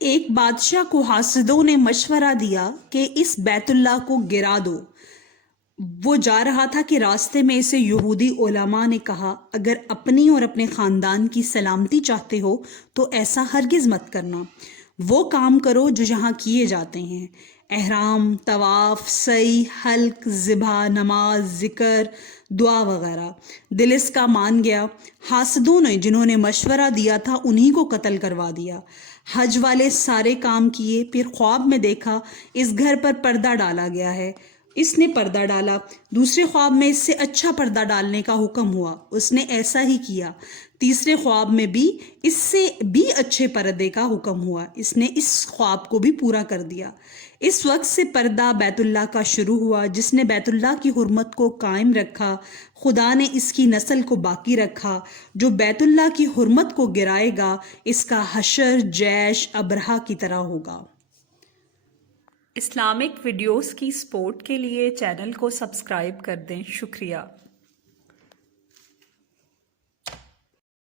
ایک بادشاہ کو حاسدوں نے مشورہ دیا کہ اس بیت اللہ کو گرا دو۔ وہ جا رہا تھا کہ راستے میں اسے یہودی علماء نے کہا، اگر اپنی اور اپنے خاندان کی سلامتی چاہتے ہو تو ایسا ہرگز مت کرنا۔ وہ کام کرو جو یہاں کیے جاتے ہیں: احرام، طواف، سعی، حلق، ذبح، نماز، ذکر، دعا وغیرہ۔ دل اس کا مان گیا۔ حاسدوں نے جنہوں نے مشورہ دیا تھا انہی کو قتل کروا دیا۔ حج والے سارے کام کیے، پھر خواب میں دیکھا اس گھر پر پردہ ڈالا گیا ہے۔ اس نے پردہ ڈالا۔ دوسرے خواب میں اس سے اچھا پردہ ڈالنے کا حکم ہوا، اس نے ایسا ہی کیا۔ تیسرے خواب میں بھی اس سے بھی اچھے پردے کا حکم ہوا، اس نے اس خواب کو بھی پورا کر دیا۔ اس وقت سے پردہ بیت اللہ کا شروع ہوا۔ جس نے بیت اللہ کی حرمت کو قائم رکھا، خدا نے اس کی نسل کو باقی رکھا۔ جو بیت اللہ کی حرمت کو گرائے گا، اس کا حشر جیش ابرہہ کی طرح ہوگا۔ اسلامک ویڈیوز کی سپورٹ کے لیے چینل کو سبسکرائب کر دیں۔ شکریہ۔